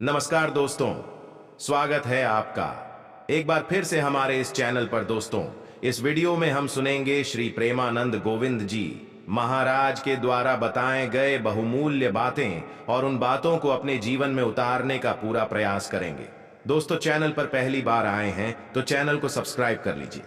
नमस्कार दोस्तों, स्वागत है आपका एक बार फिर से हमारे इस चैनल पर। दोस्तों, इस वीडियो में हम सुनेंगे श्री प्रेमानंद गोविंद जी महाराज के द्वारा बताए गए बहुमूल्य बातें और उन बातों को अपने जीवन में उतारने का पूरा प्रयास करेंगे। दोस्तों, चैनल पर पहली बार आए हैं तो चैनल को सब्सक्राइब कर लीजिए।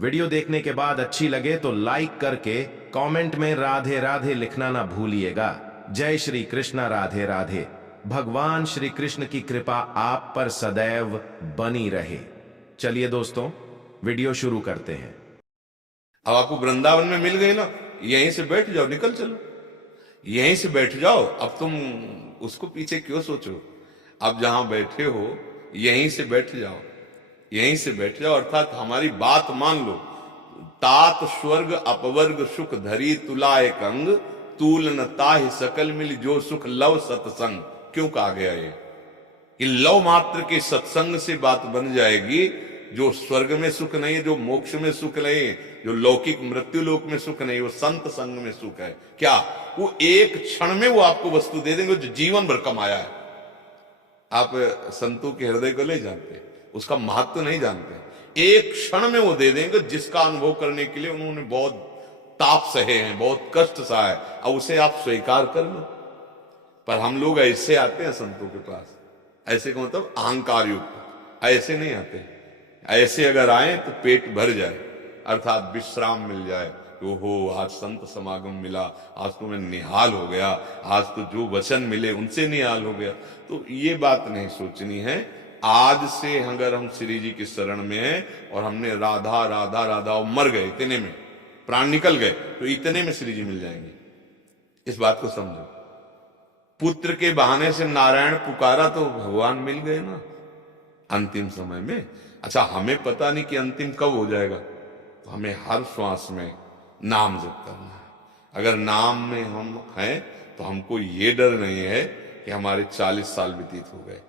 वीडियो देखने के बाद अच्छी लगे तो लाइक करके कमेंट में राधे राधे लिखना ना भूलिएगा। जय श्री कृष्ण, राधे राधे। भगवान श्री कृष्ण की कृपा आप पर सदैव बनी रहे। चलिए दोस्तों, वीडियो शुरू करते हैं। अब आपको वृंदावन में मिल गई ना, यहीं से बैठ जाओ, निकल चलो, यहीं से बैठ जाओ। अब तुम उसको पीछे क्यों सोचो? अब जहां बैठे हो यहीं से बैठ जाओ, यहीं से बैठ जाओ। अर्थात हमारी बात मान लो। तात स्वर्ग अपवर्ग सुख धरी तुला एक अंग, तूल न ताहि सकल मिल जो सुख लव सत्संग। क्यों कहा गया ये? कि लव मात्र के सत्संग से बात बन जाएगी। जो स्वर्ग में सुख नहीं है, जो मोक्ष में सुख नहीं है, जो लौकिक मृत्यु लोक में सुख नहीं, वो संत संग में सुख है। क्या? वो एक क्षण में वो आपको वस्तु दे देंगे जो जीवन भर कमाया है। आप संतों के हृदय को नहीं जानते, उसका महत्व नहीं जानते। एक क्षण में वो दे देंगे जिसका अनुभव करने के लिए उन्होंने बहुत ताप सहे हैं, बहुत कष्ट सहा है। अब उसे आप स्वीकार कर लो। पर हम लोग ऐसे आते हैं संतों के पास, ऐसे का मतलब अहंकार युक्त। ऐसे नहीं आते। ऐसे अगर आए तो पेट भर जाए, अर्थात विश्राम मिल जाए। ओहो, आज संत समागम मिला, आज तो मैं निहाल हो गया, आज तो जो वचन मिले उनसे निहाल हो गया। तो ये बात नहीं सोचनी है। आज से अगर हम श्री जी की शरण में हैं और हमने राधा राधा राधा और मर गए, इतने में प्राण निकल गए, तो इतने में श्री जी मिल जाएंगे। इस बात को समझो। पुत्र के बहाने से नारायण पुकारा तो भगवान मिल गए ना अंतिम समय में। अच्छा, हमें पता नहीं कि अंतिम कब हो जाएगा, तो हमें हर श्वास में नाम जप करना है। अगर नाम में हम हैं तो हमको ये डर नहीं है कि हमारे 40 साल व्यतीत हो गए।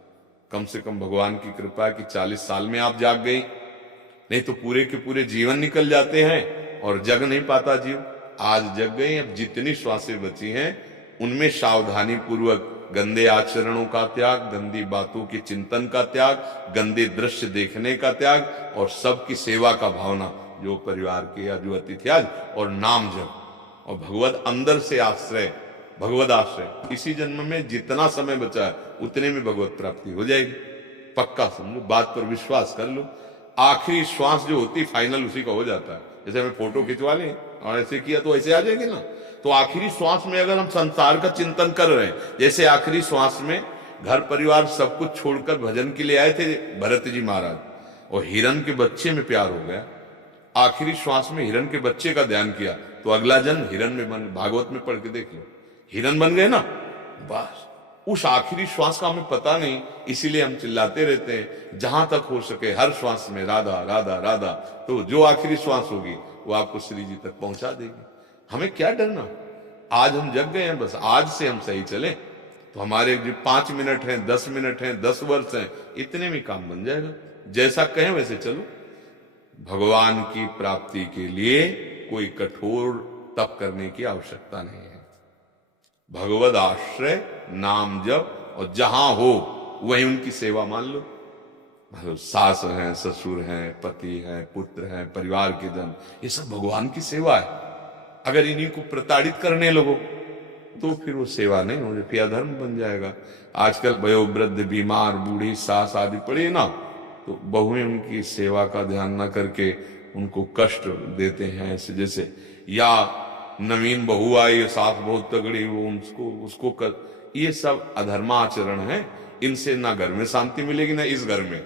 कम से कम भगवान की कृपा कि 40 साल में आप जाग गई, नहीं तो पूरे के पूरे जीवन निकल जाते हैं और जग नहीं पाता जीव। आज जग गई। अब जितनी श्वासें बची हैं उनमें सावधानी पूर्वक गंदे आचरणों का त्याग, गंदी बातों के चिंतन का त्याग, गंदे दृश्य देखने का त्याग और सबकी सेवा का भावना, जो परिवार के या जो अतिथि आज, और नाम जप और भगवत अंदर से आश्रय, भगवत आश्रय। इसी जन्म में जितना समय बचा है उतने में भगवत प्राप्ति हो जाएगी। पक्का समझो, बात पर विश्वास कर लो। आखिरी श्वास जो होती फाइनल उसी का हो जाता है। जैसे हमें फोटो खिंचवा लें और ऐसे किया तो ऐसे आ जाएंगे ना। तो आखिरी श्वास में अगर हम संसार का चिंतन कर रहे हैं, जैसे आखिरी श्वास में घर परिवार सब कुछ छोड़कर भजन के लिए आए थे भरत जी महाराज, और हिरण के बच्चे में प्यार हो गया। आखिरी श्वास में हिरण के बच्चे का ध्यान किया तो अगला जन्म हिरण में बन। भागवत में पढ़ के देख लो, हिरण बन गए ना। बस उस आखिरी श्वास का हमें पता नहीं, इसीलिए हम चिल्लाते रहते हैं। जहां तक हो सके हर श्वास में राधा राधा राधा, तो जो आखिरी श्वास होगी वो आपको श्री जी तक पहुंचा देगी। हमें क्या डरना? आज हम जग गए हैं, बस आज से हम सही चले तो हमारे जो 5 मिनट हैं, 10 मिनट हैं, 10 वर्ष हैं, इतने में काम बन जाएगा। जैसा कहें वैसे चलो। भगवान की प्राप्ति के लिए कोई कठोर तप करने की आवश्यकता नहीं है। भगवद आश्रय, नाम जप, और जहां हो वहीं उनकी सेवा मान लो। मतलब सास हैं, ससुर हैं, पति हैं, पुत्र हैं, परिवार के जन, ये सब भगवान की सेवा है। अगर इन्हीं को प्रताड़ित करने लगो तो फिर वो सेवा नहीं हो, फिर अधर्म बन जाएगा। आजकल वयोवृद्ध, बीमार, बूढ़ी सास आदि पड़ी ना, तो बहुएं उनकी सेवा का ध्यान न करके उनको कष्ट देते हैं। ऐसे जैसे या नवीन बहू आई, सास बहुत तगड़ी, वो उसको कर, ये सब अधर्माचरण है। इनसे ना घर में शांति मिलेगी, ना इस घर में,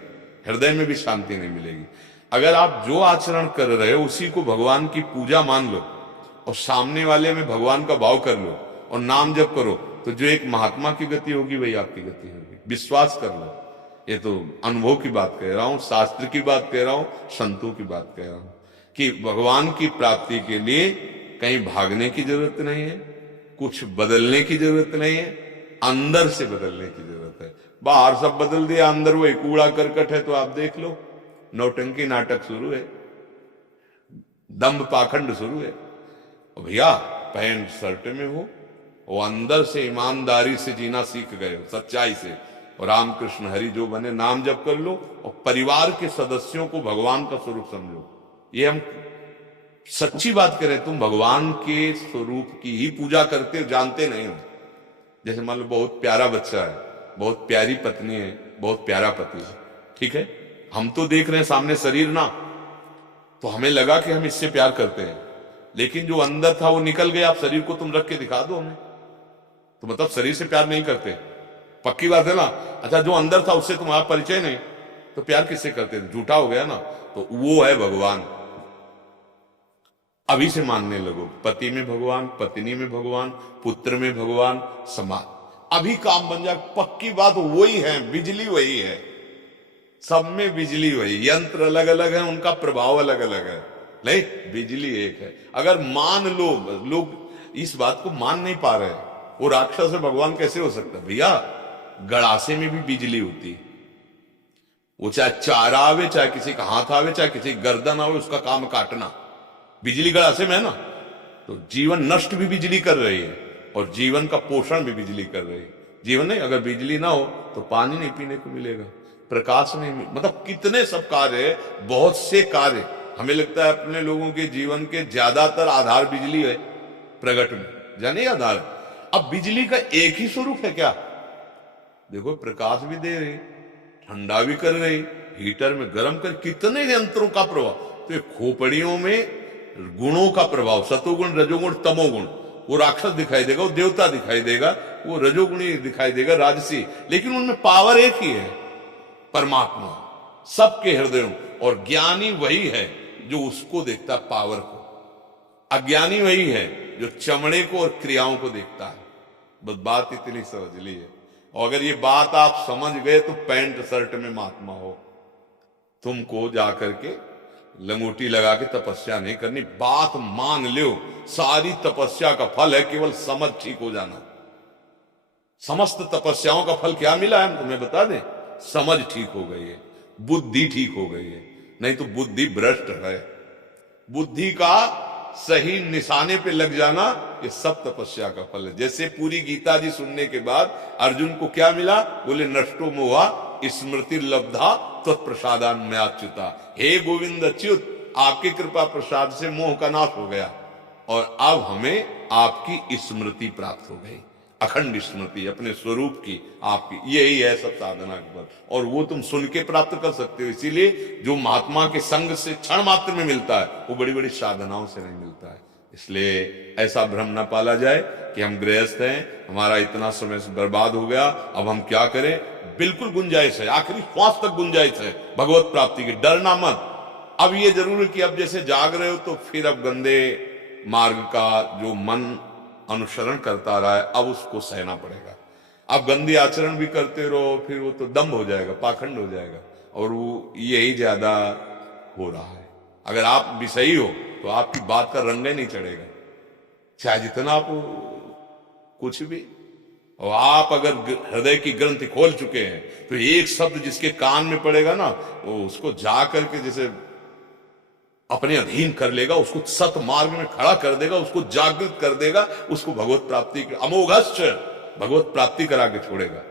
हृदय में भी शांति नहीं मिलेगी। अगर आप जो आचरण कर रहे हो उसी को भगवान की पूजा मान लो और सामने वाले में भगवान का भाव कर लो और नाम जप करो, तो जो एक महात्मा की गति होगी वही आपकी गति होगी। विश्वास कर लो। ये तो अनुभव की बात कह रहा हूं, शास्त्र की बात कह रहा हूं, संतों की बात कह रहा हूं कि भगवान की प्राप्ति के लिए कहीं भागने की जरूरत नहीं है, कुछ बदलने की जरूरत नहीं है, अंदर से बदलने की जरूरत है। बाहर सब बदल दिया, अंदर वही कूड़ा करकट है। तो आप देख लो, नौटंकी नाटक शुरू है, दम्भ पाखंड शुरू है। भैया पैंट शर्ट में हो, वो अंदर से ईमानदारी से जीना सीख गए हो, सच्चाई से, और राम कृष्ण हरि जो बने, नाम जप कर लो और परिवार के सदस्यों को भगवान का स्वरूप समझो। ये हम सच्ची बात करें, तुम भगवान के स्वरूप की ही पूजा करते हो, जानते नहीं हो। जैसे मान लो बहुत प्यारा बच्चा है, बहुत प्यारी पत्नी है, बहुत प्यारा पति है, ठीक है, हम तो देख रहे हैं सामने शरीर ना, तो हमें लगा कि हम इससे प्यार करते हैं, लेकिन जो अंदर था वो निकल गया। आप शरीर को तुम रख के दिखा दो हमें, तो मतलब शरीर से प्यार नहीं करते, पक्की बात है ना। अच्छा, जो अंदर था उससे तुम्हारा परिचय नहीं, तो प्यार किससे करते थे? झूठा हो गया ना। तो वो है भगवान। अभी से मानने लगो, पति में भगवान, पत्नी में भगवान, पुत्र में भगवान, समाज, अभी काम बन जाए। पक्की बात वही है, बिजली वही है, सब में बिजली वही, यंत्र अलग अलग है, उनका प्रभाव अलग अलग है, नहीं बिजली एक है। अगर मान लो, लोग इस बात को मान नहीं पा रहे, वो राक्षस से भगवान कैसे हो सकता? भैया गड़ासे में भी बिजली होती, वो चाहे चारा आवे, चाहे किसी का हाथ आवे, चाहे किसी की गर्दन आवे, उसका काम काटना, बिजली गड़ासे में है ना। तो जीवन नष्ट भी बिजली कर रही है और जीवन का पोषण भी बिजली कर रही है। जीवन नहीं, अगर बिजली ना हो तो पानी नहीं पीने को मिलेगा, प्रकाश नहीं मतलब कितने सब कार्य, बहुत से कार्य। हमें लगता है अपने लोगों के जीवन के ज्यादातर आधार बिजली है, प्रगट में जाने आधार। अब बिजली का एक ही स्वरूप है क्या? देखो, प्रकाश भी दे रही, ठंडा भी कर रही, हीटर में गर्म कर, कितने यंत्रों का प्रभाव। तो ये खोपड़ियों में गुणों का प्रभाव, सतोगुण, रजोगुण, तमोगुण, वो राक्षस दिखाई देगा, वो देवता दिखाई देगा, वो रजोगुणी दिखाई देगा, राजसी, लेकिन उनमें पावर एक ही है, परमात्मा सबके हृदयों। और ज्ञानी वही है जो उसको देखता है, पावर को। अज्ञानी वही है जो चमड़े को और क्रियाओं को देखता है। बस बात इतनी समझ ली है, और अगर ये बात आप समझ गए तो पैंट शर्ट में महात्मा हो। तुमको जाकर के लंगोटी लगा के तपस्या नहीं करनी, बात मान लो। सारी तपस्या का फल है केवल समझ ठीक हो जाना। समस्त तपस्याओं का फल क्या मिला है, हम तुम्हें बता दें, समझ ठीक हो गई है, बुद्धि ठीक हो गई है, नहीं तो बुद्धि भ्रष्ट है। बुद्धि का सही निशाने पे लग जाना, ये सब तपस्या का फल है। जैसे पूरी गीता जी सुनने के बाद अर्जुन को क्या मिला? बोले नष्टो मोहा स्मृति लब्धा तत्प्रसादान में अच्युता। हे गोविंद अच्युत, आपकी कृपा प्रसाद से मोह का नाश हो गया और अब हमें आपकी स्मृति प्राप्त हो गई, अखंड स्मृति अपने स्वरूप की आपकी। यही है सब साधना के बल, और वो तुम सुन के प्राप्त कर सकते हो। इसीलिए जो महात्मा के संग से क्षण मात्र में मिलता है, वो बड़ी बड़ी साधनाओं से नहीं मिलता है। इसलिए ऐसा भ्रम न पाला जाए कि हम गृहस्थ हैं, हमारा इतना समय बर्बाद हो गया, अब हम क्या करें। बिल्कुल गुंजाइश है, आखिरी श्वास तक गुंजाइश है भगवत प्राप्ति की, डरना मत। अब ये जरूर है कि अब जैसे जाग रहे हो तो फिर अब गंदे मार्ग का जो मन अनुसरण करता रहा है, अब उसको सहना पड़ेगा। अब गंदे आचरण भी करते रहो, फिर वो तो दम्भ हो जाएगा, पाखंड हो जाएगा, और वो यही ज्यादा हो रहा है। अगर आप भी सही हो तो आपकी बात का रंग नहीं चढ़ेगा, चाहे जितना आप कुछ भी। और आप अगर हृदय की ग्रंथि खोल चुके हैं तो एक शब्द जिसके कान में पड़ेगा ना, वो उसको जा करके जैसे अपने अधीन कर लेगा, उसको सत मार्ग में खड़ा कर देगा, उसको जागृत कर देगा, उसको भगवत प्राप्ति, अमोघश्च भगवत प्राप्ति करा के छोड़ेगा।